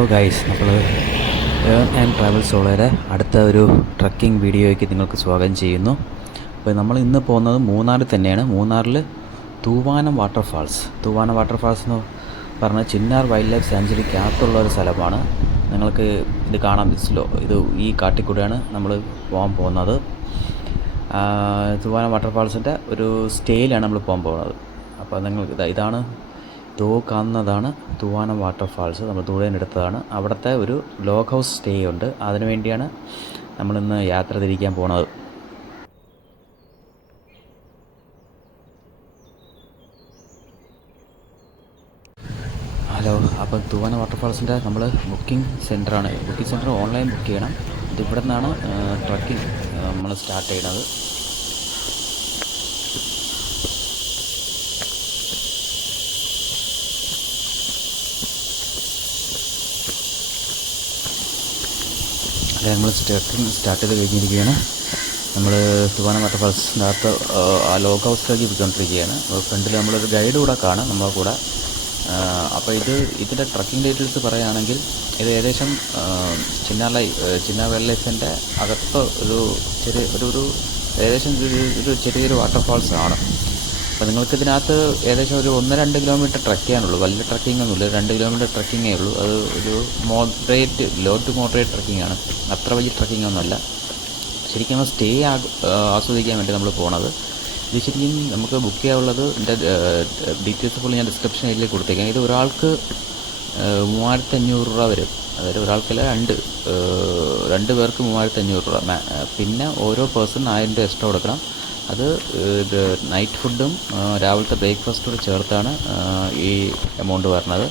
Hello guys, നമ്മൾ earn and travel സോളോയുടെ അടുത്ത ഒരു ട്രക്കിംഗ് വീഡിയോയ്ക്ക് നിങ്ങൾക്ക് സ്വാഗതം ചെയ്യുന്നു. അപ്പോൾ നമ്മൾ ഇന്ന് പോകുന്നത് മൂന്നാറിൽ തന്നെയാണ്. മൂന്നാറിൽ തൂവാനം വാട്ടർഫാൾസ് എന്ന് പറഞ്ഞാൽ ചിന്നാർ വൈൽഡ് ലൈഫ് സാങ്ച്വറിക്കകത്തുള്ള ഒരു സ്ഥലമാണ്. നിങ്ങൾക്ക് ഇത് കാണാം. ഇത് ഈ കാട്ടിക്കൂടെയാണ് നമ്മൾ പോകാൻ പോകുന്നത്. തൂവാനം വാട്ടർഫാൾസിൻ്റെ ഒരു സ്റ്റേയിലാണ് നമ്മൾ പോകാൻ പോകുന്നത്. അപ്പോൾ നിങ്ങൾക്ക് ഇതാണ് കാണുന്നതാണ് തൂവാനം വാട്ടർഫാൾസ്. നമ്മൾ ദൂരെ എടുത്തതാണ്. അവിടുത്തെ ഒരു ലോഗ് ഹൗസ് സ്റ്റേ ഉണ്ട്. അതിനു വേണ്ടിയാണ് നമ്മളിന്ന് യാത്ര തിരിക്കാൻ പോണത്. ഹലോ, അപ്പോൾ തൂവാനം വാട്ടർഫാൾസിൻ്റെ നമ്മൾ ബുക്കിംഗ് സെൻറ്റർ ഓൺലൈൻ ബുക്ക് ചെയ്യണം. ഇവിടെ നിന്നാണ് ട്രക്കിംഗ് നമ്മൾ സ്റ്റാർട്ട് ചെയ്യുന്നത്. നമ്മൾ ട്രക്കിംഗ് സ്റ്റാർട്ട് ചെയ്ത് കഴിഞ്ഞിരിക്കുകയാണ്. നമ്മൾ തൂവാനം വാട്ടർഫാൾസിൻ്റെ അകത്ത് ആ ലോഗ് ഹൗസിലേക്ക് പോയിക്കൊണ്ടിരിക്കുകയാണ്. ഫ്രണ്ടിൽ നമ്മളൊരു ഗൈഡ് കൂടെ കാണാം നമ്മളെ കൂടെ. അപ്പോൾ ഇതിൻ്റെ ട്രക്കിംഗ് ഡീറ്റെയിൽസ് പറയുകയാണെങ്കിൽ ഇത് ഏകദേശം ചിന്നാർ വൈൽഡ് ലൈഫിൻ്റെ അകത്ത് ഏകദേശം ഒരു ചെറിയൊരു വാട്ടർഫാൾസ് ആണ്. അപ്പോൾ നിങ്ങൾക്ക് ഇതിനകത്ത് ഏകദേശം ഒരു 1-2 കിലോമീറ്റർ ട്രക്ക് ചെയ്യാനുള്ളൂ. വലിയ ട്രക്കിംഗ് ഒന്നുമില്ല, 2 കിലോമീറ്റർ ട്രക്കിങ്ങേ ഉള്ളൂ. അത് ഒരു ലോ ടു മോഡറേറ്റ് ട്രക്കിംഗ് ആണ്. അത്ര വലിയ ട്രക്കിംഗ് ഒന്നുമല്ല. ശരിക്കും നമ്മൾ സ്റ്റേ ആസ്വദിക്കാൻ വേണ്ടി നമ്മൾ പോണത്. ഇത് ശരിക്കും നമുക്ക് ബുക്ക് ചെയ്യാനുള്ളത് എൻ്റെ ഡീറ്റെയിൽസ് ഫുൾ ഞാൻ ഡിസ്ക്രിപ്ഷൻ ഏരിയയിൽ കൊടുത്തേക്കാം. ഇത് ഒരാൾക്ക് 3500 രൂപ വരും. അതായത് ഒരാൾക്കല്ല, രണ്ട് പേർക്ക് 3500 രൂപ. പിന്നെ ഓരോ പേഴ്സൺ 1000 രൂപ എക്സ്ട്രാ കൊടുക്കണം. അത് നൈറ്റ് ഫുഡും രാവിലത്തെ ബ്രേക്ക്ഫാസ്റ്റോട് ചേർത്താണ് ഈ എമൗണ്ട് വരുന്നത്.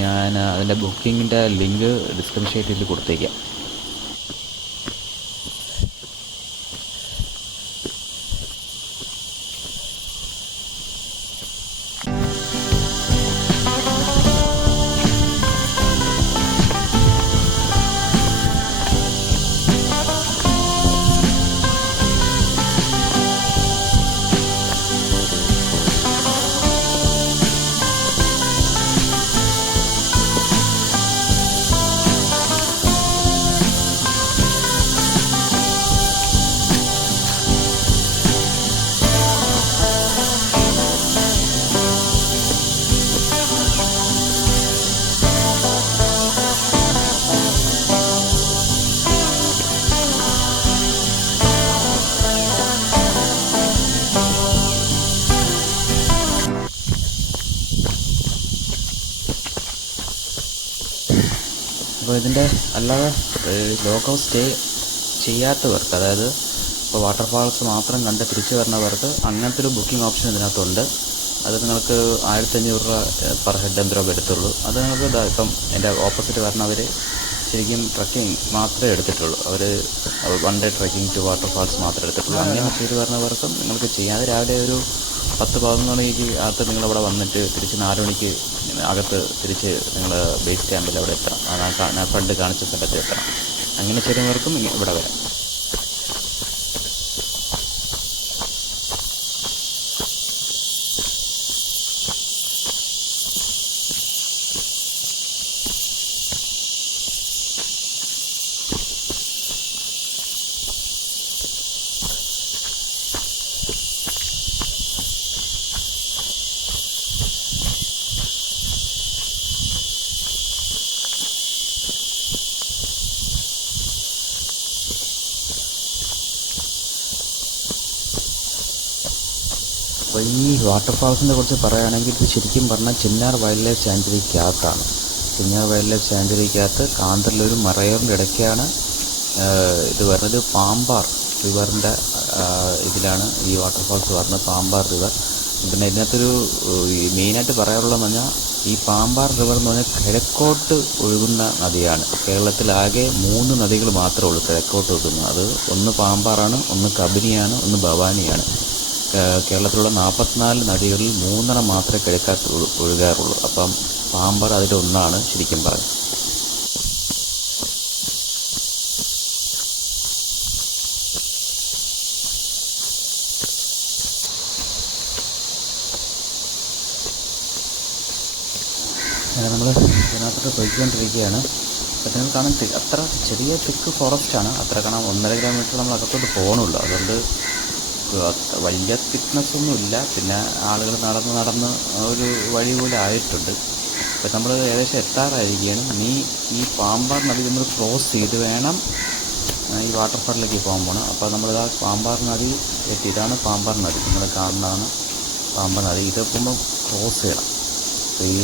ഞാൻ അതിൻ്റെ ബുക്കിങ്ങിൻ്റെ ലിങ്ക് ഡിസ്ക്രിപ്ഷൻ ഏരിയയിൽ കൊടുത്തേക്കാം. അപ്പോൾ ഇതിൻ്റെ അല്ലാതെ ലോഗ് ഹൗസ് സ്റ്റേ ചെയ്യാത്തവർക്ക്, അതായത് ഇപ്പോൾ വാട്ടർഫാൾസ് മാത്രം കണ്ട് തിരിച്ചു വരുന്നവർക്ക് അങ്ങനത്തെ ഒരു ബുക്കിംഗ് ഓപ്ഷൻ ഇതിനകത്തുണ്ട്. അത് നിങ്ങൾക്ക് 1500 രൂപ പെർ ഹെഡ് എന്തോ എടുത്തുള്ളൂ. അത് നിങ്ങൾക്ക് ഇപ്പം എൻ്റെ ഓപ്പോസിറ്റ് വരുന്നവർ ശരിക്കും ട്രക്കിംഗ് മാത്രമേ എടുത്തിട്ടുള്ളൂ. അവർ 1 ഡേ ട്രക്കിംഗ് ടു വാട്ടർഫാൾസ് മാത്രമേ എടുത്തിട്ടുള്ളൂ. അങ്ങനെ ചെയ്ത് വരുന്നവർക്കും നിങ്ങൾക്ക് ചെയ്യാതെ രാവിലെ ഒരു 10-11 മണിക്ക് അകത്ത് നിങ്ങളിവിടെ വന്നിട്ട് തിരിച്ച് 4 മണിക്ക് അകത്ത് തിരിച്ച് നിങ്ങൾ ബേസ് ക്യാമ്പിൽ അവിടെ എത്തണം. ഞാൻ ഫ്രണ്ട് കാണിച്ച സ്ഥലത്ത് എത്തണം. അങ്ങനെ ചെയ്യുന്നവർക്കും ഇവിടെ വരാം. അപ്പോൾ ഈ വാട്ടർഫാൾസിനെ കുറിച്ച് പറയുകയാണെങ്കിൽ ഇത് ശരിക്കും പറഞ്ഞാൽ ചിന്നാർ വൈൽഡ് ലൈഫ് സാങ്ച്വറിക്കകത്താണ്. ചിന്നാർ വൈൽഡ് ലൈഫ് സാങ്ച്വറിക്കകത്ത് കാന്തല്ലൂരും മറയൂരിൻ്റെ ഇടയ്ക്കാണ് ഇത് വരുന്നത്. പാമ്പാർ റിവറിൻ്റെ ഇതിലാണ് ഈ വാട്ടർഫാൾസ് വരുന്നത്, പാമ്പാർ റിവർ. പിന്നെ ഇതിനകത്തൊരു മെയിനായിട്ട് പറയാനുള്ളതെന്ന് പറഞ്ഞാൽ ഈ പാമ്പാർ റിവർ എന്ന് പറഞ്ഞാൽ കിഴക്കോട്ട് ഒഴുകുന്ന നദിയാണ്. കേരളത്തിലാകെ 3 നദികൾ മാത്രമേ ഉള്ളൂ കിഴക്കോട്ട് ഒഴുകുന്നത്. അത് ഒന്ന് പാമ്പാറാണ്, ഒന്ന് കബനിയാണ്, ഒന്ന് ഭവാനിയാണ്. കേരളത്തിലുള്ള 44 നദികളിൽ 3 മാത്രമേ കിഴക്കോട്ട് ഒഴുകാറുള്ളൂ. അപ്പം പാമ്പാർ അതിലൊന്നാണ് ശരിക്കും പറഞ്ഞത്. നമ്മൾ അതിനകത്തോട്ട് പോയിക്കൊണ്ടിരിക്കുകയാണ്. അപ്പോൾ നിങ്ങൾ കാണാൻ അത്ര ചെറിയ തിക്ക് ഫോറസ്റ്റാണ്. അത്ര കാണാൻ 1.5 കിലോമീറ്റർ നമ്മൾ അകത്തോട്ട് പോകണുള്ളൂ. അതുകൊണ്ട് വലിയ തിക്നെസ്സൊന്നും ഇല്ല. പിന്നെ ആളുകൾ നടന്ന് ഒരു വഴി പോലെ ആയിട്ടുണ്ട്. അപ്പോൾ നമ്മൾ ഏകദേശം എത്താറായിരിക്കുകയാണ്. ഈ പാമ്പാർ നദി നമ്മൾ ക്രോസ് ചെയ്ത് വേണം ഈ വാട്ടർഫാളിലേക്ക് പോകാൻ പോകണം. അപ്പോൾ നമ്മളിതാ പാമ്പാർ നദി എത്തി. ഇതാണ് പാമ്പാർ നദി, നിങ്ങൾ കാണുന്നതാണ് പാമ്പാർ നദി. ഇതൊപ്പം ക്രോസ് ചെയ്യണം.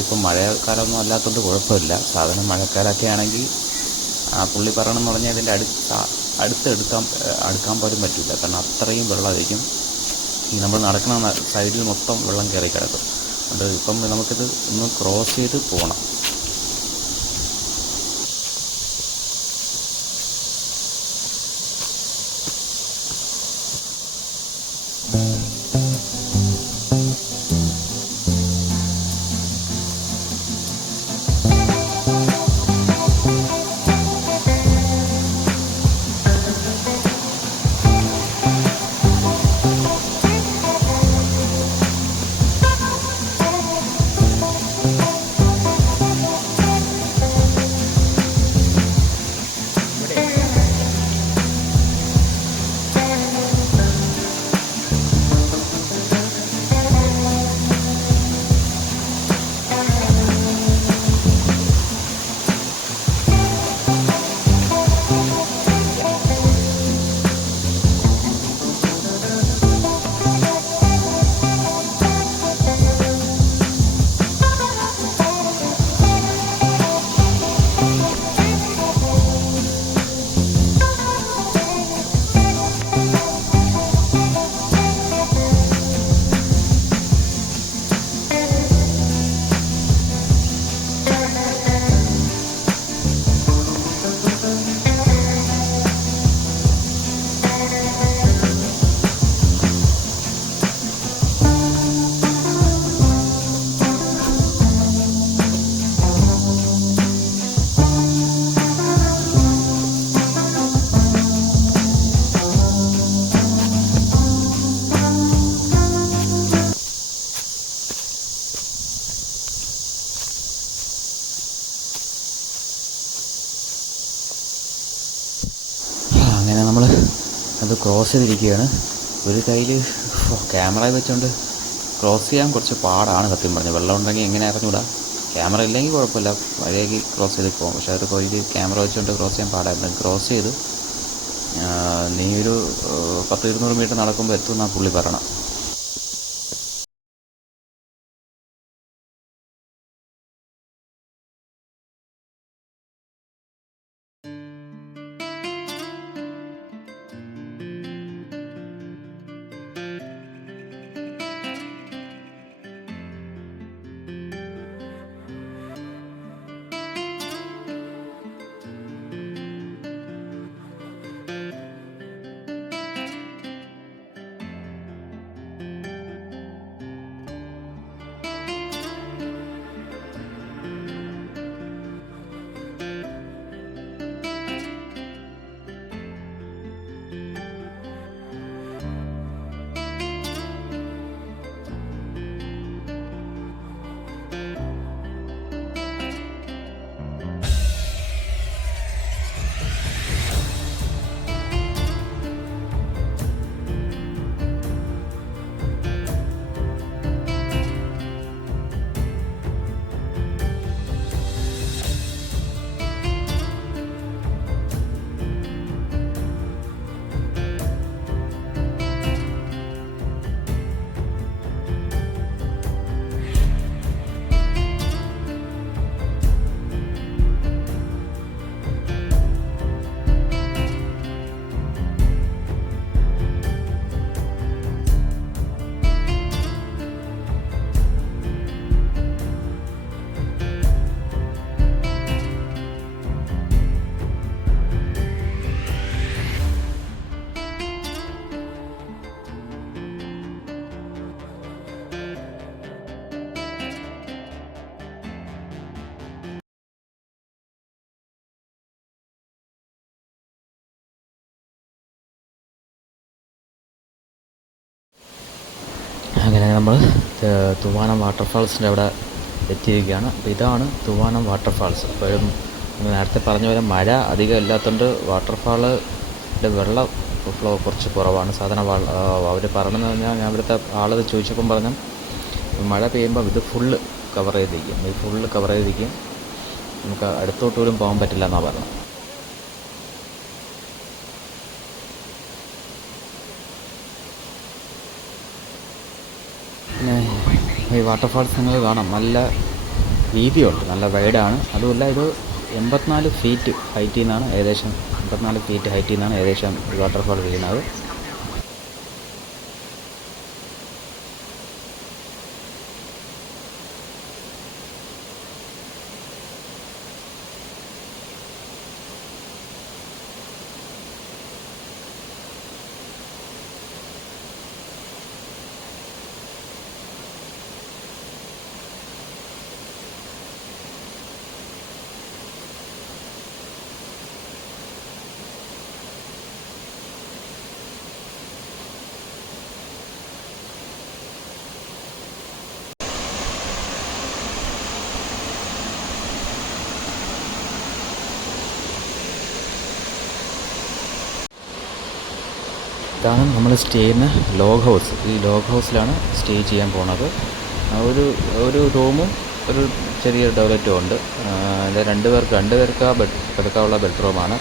ഇപ്പം മഴക്കാലമൊന്നും അല്ലാത്തതുകൊണ്ട് കുഴപ്പമില്ല. സാധാരണ മഴക്കാലമൊക്കെ ആണെങ്കിൽ പുള്ളി പറയണമെന്ന് പറഞ്ഞാൽ ഇതിൻ്റെ അടുക്കാൻ പോലും പറ്റില്ല. കാരണം അത്രയും വെള്ളമായിരിക്കും. ഈ നമ്മൾ നടക്കുന്ന സൈഡിൽ മൊത്തം വെള്ളം കയറി കിടക്കും. അതുകൊണ്ട് ഇപ്പം നമുക്കിത് ഒന്ന് ക്രോസ് ചെയ്ത് പോകണം. അങ്ങനെ നമ്മൾ അത് ക്രോസ് ചെയ്തിരിക്കുകയാണ്. ഒരു കയ്യിൽ ക്യാമറ വെച്ചുകൊണ്ട് ക്രോസ് ചെയ്യാൻ കുറച്ച് പാടാണ് സത്യം പറഞ്ഞത്. വെള്ളം ഉണ്ടെങ്കിൽ എങ്ങനെ അറിഞ്ഞൂടാ. ക്യാമറ ഇല്ലെങ്കിൽ കുഴപ്പമില്ല, വഴിയേക്ക് ക്രോസ് ചെയ്ത് പോകും. പക്ഷേ ഒരു കയ്യിൽ ക്യാമറ വെച്ചുകൊണ്ട് ക്രോസ് ചെയ്യാൻ പാടായിരുന്നു. ക്രോസ് ചെയ്ത് നീ ഒരു 10-200 മീറ്റർ നടക്കുമ്പോൾ എത്തുമെന്നാണ് പുള്ളി പറയണം. അങ്ങനെ നമ്മൾ തൂവാനം വാട്ടർഫാൾസിൻ്റെ അവിടെ എത്തിയിരിക്കുകയാണ്. അപ്പോൾ ഇതാണ് തൂവാനം വാട്ടർഫാൾസ്. അപ്പോഴും നേരത്തെ പറഞ്ഞ പോലെ മഴ അധികം ഇല്ലാത്തതുകൊണ്ട് വാട്ടർഫാളിൻ്റെ വെള്ളം ഫ്ലോ കുറച്ച് കുറവാണ്. സാധാരണ അവർ പറയണമെന്ന് പറഞ്ഞാൽ ഞാൻ ഇവിടുത്തെ ആളത് ചോദിച്ചപ്പം പറഞ്ഞു മഴ പെയ്യുമ്പോൾ ഇത് ഫുള്ള് കവർ ചെയ്തിരിക്കും, നമുക്ക് അടുത്തോട്ട് പോലും പോകാൻ പറ്റില്ല എന്നാണ് പറഞ്ഞത്. പിന്നെ ഈ വാട്ടർഫാൾസ് നിങ്ങൾ കാണാം, നല്ല വീതിയുണ്ട്, നല്ല വൈഡാണ്. അതുമല്ല ഇത് 84 ഫീറ്റ് ഹൈറ്റിൽ നിന്നാണ് ഏകദേശം ഈ വാട്ടർഫാൾ വീഴുന്നത്. ഇതാണ് നമ്മൾ സ്റ്റേ ചെയ്യുന്ന ലോഗ് ഹൗസ്. ഈ ലോഗ് ഹൗസിലാണ് സ്റ്റേ ചെയ്യാൻ പോണത്. ഒരു റൂമും ഒരു ചെറിയ ടോയ്ലറ്റും ഉണ്ട്. രണ്ട് പേർക്ക് കിടക്കാനുള്ള ബെഡ്റൂമാണ്.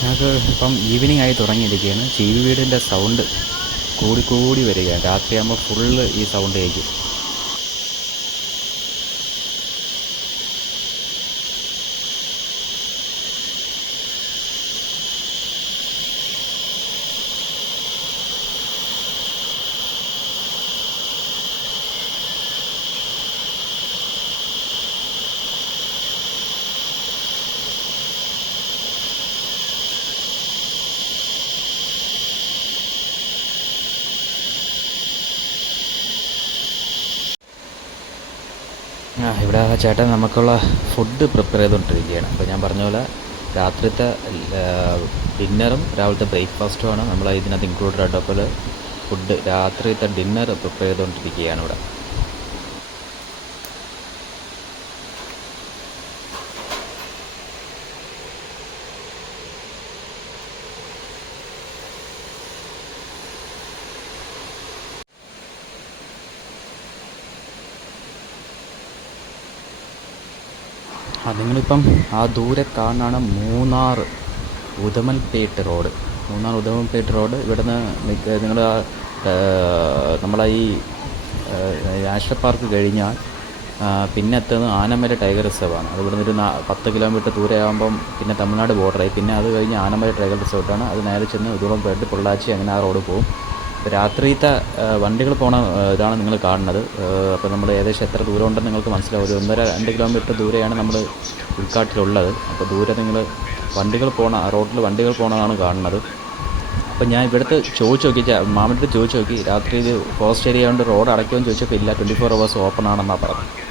ഞങ്ങൾക്ക് ഇപ്പം ഈവനിങ് ആയി തുടങ്ങിയിരിക്കുകയാണ്. ചീവി വീടിൻ്റെ സൗണ്ട് കൂടി വരികയാണ്. രാത്രിയാകുമ്പോൾ ഫുള്ള് ഈ സൗണ്ട് ആയിരിക്കും. ഇവിടെ ചേട്ടൻ നമുക്കുള്ള ഫുഡ് പ്രിപ്പയർ ചെയ്തുകൊണ്ടിരിക്കുകയാണ്. അപ്പോൾ ഞാൻ പറഞ്ഞ പോലെ രാത്രിത്തെ ഡിന്നറും രാവിലത്തെ ബ്രേക്ക്ഫാസ്റ്റുമാണ് നമ്മൾ ഇതിനകത്ത് ഇൻക്ലൂഡഡ് ആയിട്ട്. അപ്പോൾ ഫുഡ് രാത്രിത്തെ ഡിന്നർ പ്രിപ്പയർ ചെയ്തുകൊണ്ടിരിക്കുകയാണ് ഇവിടെ. നിങ്ങളിപ്പം ആ ദൂരെ കാണാണ് മൂന്നാർ ഉദമൽപേട്ട് റോഡ്. ഇവിടുന്ന് നിങ്ങൾ നമ്മളെ ഈ നാഷണൽ പാർക്ക് കഴിഞ്ഞാൽ പിന്നെ എത്തുന്നത് ആനമല ടൈഗർ റിസർവാണ്. അത് ഇവിടുന്ന് ഒരു 10 കിലോമീറ്റർ ദൂരെ ആകുമ്പം പിന്നെ തമിഴ്നാട് ബോർഡറായി. പിന്നെ അത് കഴിഞ്ഞ് ആനമല ടൈഗർ റിസോർട്ടാണ്. അത് നേരെ ചെന്ന് ഉദമൽപേട്ട് പൊള്ളാച്ചി അങ്ങനെ ആ റോഡ് പോകും. അപ്പോൾ രാത്രിയിലത്തെ വണ്ടികൾ പോണ ഇതാണ് നിങ്ങൾ കാണുന്നത്. അപ്പോൾ നമ്മൾ ഏകദേശം എത്ര ദൂരം ഉണ്ടെന്ന് നിങ്ങൾക്ക് മനസ്സിലാവും. ഒരു 1.5-2 കിലോമീറ്റർ ദൂരെയാണ് നമ്മൾ ഉൾക്കാട്ടിലുള്ളത്. അപ്പോൾ ദൂരെ നിങ്ങൾ റോഡിൽ വണ്ടികൾ പോണതാണ് കാണുന്നത്. അപ്പോൾ ഞാൻ ഇവിടുത്തെ മാമൻ്റെ ചോദിച്ചു നോക്കി രാത്രി ഇത് ഫോറസ്റ്റ് ഏരിയ കൊണ്ട് റോഡ് അടയ്ക്കുമെന്ന് ചോദിച്ചപ്പോൾ ഇല്ല, 24 hours ഓപ്പൺ ആണെന്നാണ് പറഞ്ഞത്.